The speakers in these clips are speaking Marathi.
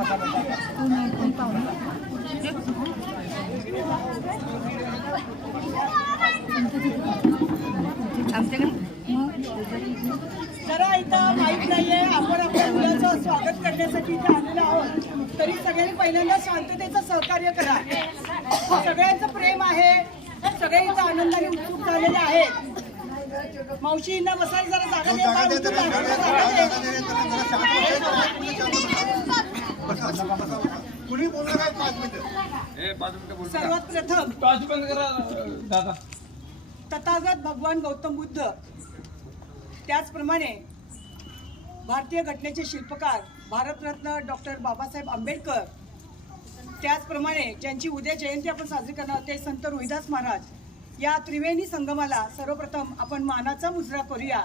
जरा इथं माहीत नाहीये, आपण आपल्या मुलाचं स्वागत करण्यासाठी इथे आलेलो आहोत, तरी सगळ्यांनी पहिल्यांदा शांततेचं सहकार्य करा. सगळ्यांचं प्रेम आहे, सगळे इथं आनंदाने उत्सुक झालेले आहेत. मावशींना बसायला जरा जागा दे. सर्वात प्रथम तथागत भगवान गौतम बुद्ध, त्याचप्रमाणे भारतीय घटनेचे शिल्पकार भारतरत्न डॉक्टर बाबासाहेब आंबेडकर, त्याचप्रमाणे ज्यांची उद्या जयंती आपण साजरी करणार ते संत रोहिदास महाराज, या त्रिवेणी संगमाला सर्वप्रथम आपण मानाचा मुजरा करूया.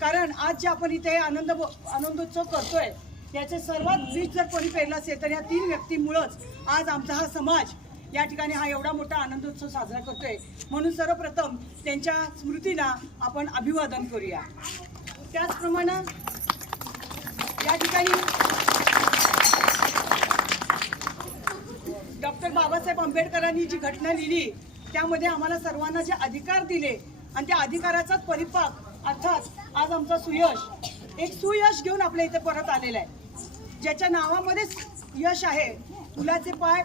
कारण आज जे आपण इथे आनंदोत्सव करतोय याचे सर्वात बीज जर कोणी पेरलं असेल तर या 3 व्यक्तींमुळेच आज आमचा हा समाज या ठिकाणी हा एवढा मोठा आनंदोत्सव साजरा करतोय. म्हणून सर्वप्रथम त्यांच्या स्मृतीला आपण अभिवादन करूया. त्याचप्रमाणे या ठिकाणी डॉक्टर बाबासाहेब आंबेडकरांनी जी घटना लिहिली त्यामध्ये आम्हाला सर्वांना जे अधिकार दिले आणि त्या अधिकाराचाच परिपाक अर्थात आज आमचा सुयश एक सुयश घेऊन आपल्या इथे परत आलेला आहे. ज्याच्या नावामध्येच यश आहे. फुलाचे पाय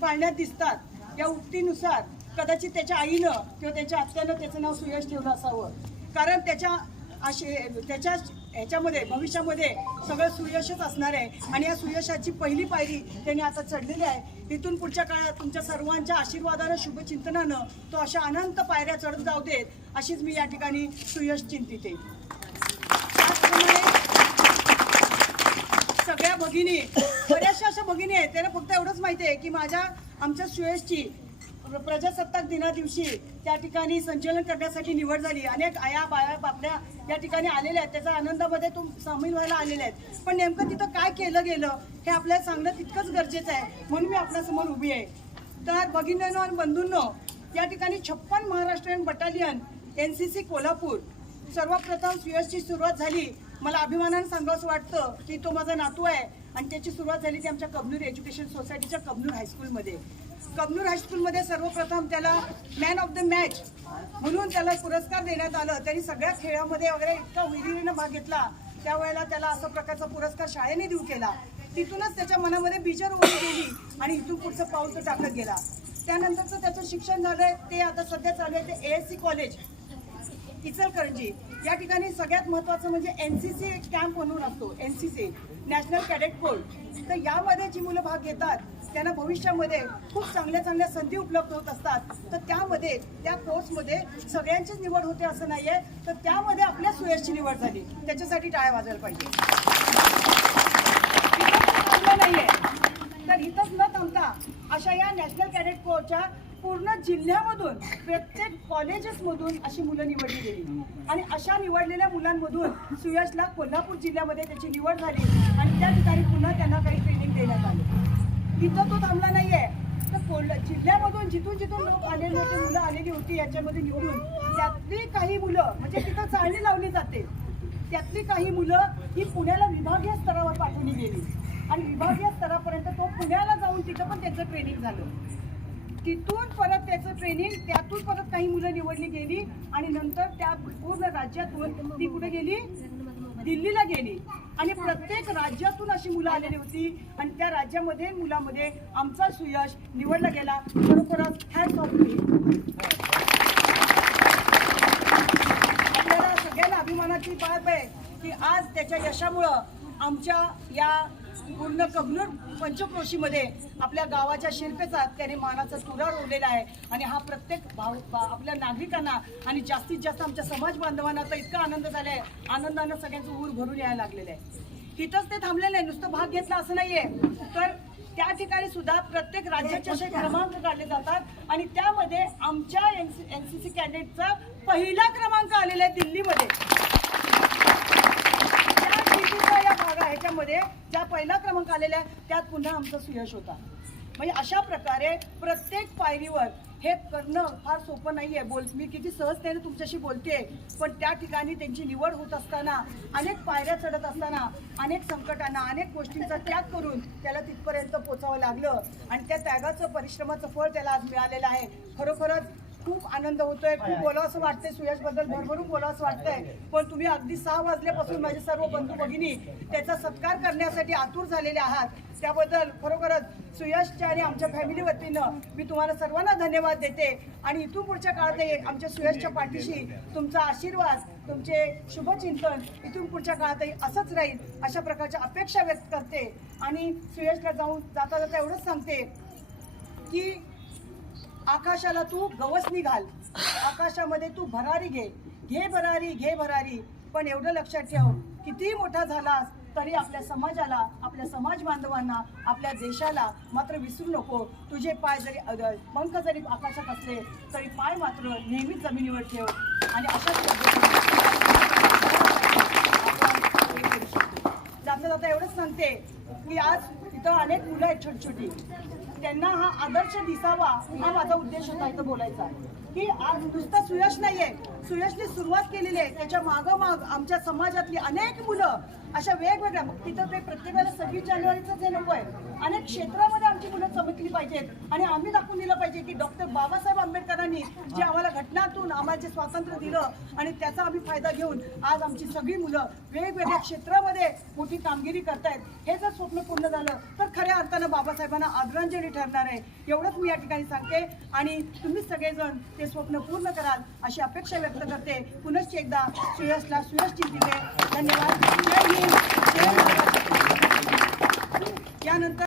पाळण्यात दिसतात या उक्तीनुसार कदाचित त्याच्या आईनं किंवा त्याच्या आत्यानं त्याचं नाव सुयश ठेवलं असावं. कारण त्याच्या ह्याच्यामध्ये भविष्यामध्ये सगळं सुयशच असणार आहे आणि या सुयशाची पहिली पायरी त्यांनी आता चढलेली आहे. इथून पुढच्या काळात तुमच्या सर्वांच्या आशीर्वादानं शुभचिंतनानं तो अशा अनंत पायऱ्या चढत जाऊ देत अशीच मी या ठिकाणी सुयश चिंतिते. त्याचप्रमाणे सगळ्या भगिनी, बऱ्याचशा अशा भगिनी आहेत त्यांना फक्त एवढंच माहिती आहे की आमच्या सुयशची प्रजासत्ताक दिना दिवशी त्या ठिकाणी संचलन करण्यासाठी निवड झाली. अनेक आया बाया बापड्या या ठिकाणी आलेल्या आहेत, त्याच्या आनंदामध्ये सामील व्हायला आलेले आहेत. पण नेमकं तिथं काय केलं गेलं हे आपल्याला सांगणं तितकंच गरजेचं आहे. म्हणून मी आपल्यासमोर उभी आहे. तर भगिनींनो आणि बंधूंनो, या ठिकाणी 56 महाराष्ट्रीयन बटालियन NCC कोल्हापूर सर्वप्रथम सुयशची सुरुवात झाली. मला अभिमानानं सांगावंसं वाटतं की तो माझा नातू आहे आणि त्याची सुरुवात झाली ती आमच्या कबनूर एज्युकेशन सोसायटीच्या कबनूर हायस्कूलमध्ये. कबनूर हायस्कूलमध्ये सर्वप्रथम त्याला मॅन ऑफ द मॅच म्हणून त्याला पुरस्कार देण्यात आलं. त्यांनी सगळ्या खेळामध्ये वगैरे इतका विहिरीनं भाग घेतला. त्यावेळेला त्याला असा प्रकारचा पुरस्कार शाळेने देऊ केला. तिथूनच त्याच्या मनामध्ये बीजर ओढ गेली आणि इथून पुढचं पाऊल तो टाकत गेला. त्यानंतरचं त्याचं शिक्षण झालंय ते आता सध्या चालू आहे ते ASC कॉलेज इचलकरंजी. या ठिकाणी सगळ्यात महत्त्वाचं म्हणजे NCC कॅम्प म्हणून असतो, NCC नॅशनल कॅडेट कोर. तर यामध्ये जी मुलं भाग घेतात त्यांना भविष्यामध्ये खूप चांगल्या संधी उपलब्ध होत असतात. तर त्यामध्ये त्या कोर्समध्ये सगळ्यांचीच निवड होते असं नाही आहे. तर त्यामध्ये आपल्या सुयशची निवड झाली, त्याच्यासाठी टाळ्या वाजायला पाहिजे. नाहीये तर इथंच न थांबता अशा या नॅशनल कॅडेट कोरच्या पूर्ण जिल्ह्यामधून प्रत्येक कॉलेजेसमधून अशी मुलं निवडली गेली आणि अशा निवडलेल्या मुलांमधून सुयशला कोल्हापूर जिल्ह्यामध्ये त्याची निवड झाली आणि त्या ठिकाणी पुन्हा त्यांना काही ट्रेनिंग देण्यात आली. इथं तो थांबला नाहीये. तर जिल्ह्यामधून जिथून लोक आलेले होते, मुलं आलेली होती याच्यामध्ये निवडून, त्यातली काही मुलं म्हणजे तिथं चाळणी लावली जाते, त्यातली काही मुलं ही पुण्याला विभागीय स्तरावर पाठवली गेली आणि विभागीय स्तरापर्यंत तो पुण्याला जाऊन तिथं पण त्याचं ट्रेनिंग झालं. तिथून परत त्याचं ट्रेनिंग, त्यातून परत काही मुलं निवडली गेली आणि नंतर त्या पूर्ण राज्यातून ती कुठे गेली, दिल्लीला गेली आणि प्रत्येक राज्यातून अशी मुलं आलेली होती आणि त्या राज्यामध्ये मुलामध्ये आमचा सुयश निवडला गेला. खरोखरच हॅट्स ऑफ मी. आपल्याला सगळ्यांना अभिमानाची बाब आहे की आज त्याच्या यशामुळं आमच्या या पूर्ण कबनूर पंचक्रोशीमध्ये आपल्या गावाच्या शिल्पेचा त्याने मानाचा तुरा रोवलेला आहे आणि हा प्रत्येक आपल्या नागरिकांना आणि जास्तीत जास्त आमच्या समाज बांधवांना तर इतका आनंद झाला आहे, आनंदानं सगळ्यांचं ऊर भरून यायला लागलेलं आहे. इथंच ते थांबलेलं आहे, नुसतं भाग घेतला असं नाहीये. तर त्या ठिकाणी सुद्धा प्रत्येक राज्याचे असे क्रमांक काढले जातात आणि त्यामध्ये आमच्या NCC कॅडेटचा पहिला क्रमांक आलेला आहे दिल्लीमध्ये. या भागा ह्याच्यामध्ये ज्या पहिला क्रमांक आलेला आहे त्यात पुन्हा आमचा सुयश होता. म्हणजे अशा प्रकारे प्रत्येक पायरीवर हे करणं फार सोपं नाहीये. मी किती सहजतेने तुमच्याशी बोलते, पण त्या ठिकाणी त्यांची निवड होत असताना, अनेक पायऱ्या चढत असताना, अनेक संकटांना, अनेक गोष्टींचा त्याग करून त्याला तिथपर्यंत पोचावं लागलं आणि त्या त्यागाचं, परिश्रमाचं फळ त्याला आज मिळालेलं आहे. खरोखरच खूप आनंद होतोय. खूप बोलावं असं वाटतंय, सुयशबद्दल भरभरून बोलावं असं वाटतंय, पण तुम्ही अगदी 6 वाजल्यापासून माझे सर्व बंधू भगिनी त्याचा सत्कार करण्यासाठी आतुर झालेले आहात. त्याबद्दल खरोखरच सुयशच्या आणि आमच्या फॅमिली वतीनं मी तुम्हाला सर्वांना धन्यवाद देते आणि इथून पुढच्या काळातही आमच्या सुयशच्या पाठीशी तुमचा आशीर्वाद, तुमचे शुभचिंतन इथून पुढच्या काळातही असंच राहील अशा प्रकारच्या अपेक्षा व्यक्त करते. आणि सुयशला जाता जाता एवढंच सांगते की आकाशाला तू गवसणी घाल, आकाशामध्ये तू भरारी घे भरारी, घे भरारी, पण एवढं लक्षात ठेव, कितीही मोठा झालास तरी आपल्या समाजाला, आपल्या समाज बांधवांना, आपल्या देशाला मात्र विसरू नको. तुझे पाय जरी पंख जरी आकाशात असले तरी पाय मात्र नेहमीच जमिनीवर ठेव. आणि अशाच जाता जाता एवढंच सांगते की आज इथं अनेक मुलं आहेत छोटी छोटी, त्यांना हा आदर्श दिसावा हा माझा उद्देश होता इथं बोलायचा. की आज नुसतं सुयश नाहीये, सुयशने सुरुवात केलेली आहे, त्याच्या मागोमाग आमच्या समाजातली अनेक मुलं अशा वेगवेगळ्या, तिथं ते प्रत्येकाला 26 जानेवारीचंच हे नको आहे, अनेक क्षेत्रामध्ये आमची मुलं चमकली पाहिजेत आणि आम्ही दाखवून दिलं पाहिजे की डॉक्टर बाबासाहेब आंबेडकरांनी जे आम्हाला घटनातून आम्हाला जे स्वातंत्र्य दिलं आणि त्याचा आम्ही फायदा घेऊन आज आमची सगळी मुलं वेगवेगळ्या क्षेत्रामध्ये मोठी कामगिरी करतायत. हे जर स्वप्न पूर्ण झालं तर खऱ्या अर्थानं बाबासाहेबांना आदरांजली ठरणार आहे. एवढंच मी या ठिकाणी सांगते आणि तुम्ही सगळेजण ते स्वप्न पूर्ण कराल अशी अपेक्षा व्यक्त करते. पुनश्च एकदा सुयशला सुयश चिंतिते. धन्यवाद. जय हिंद, जय महाराष्ट्र. यानंतर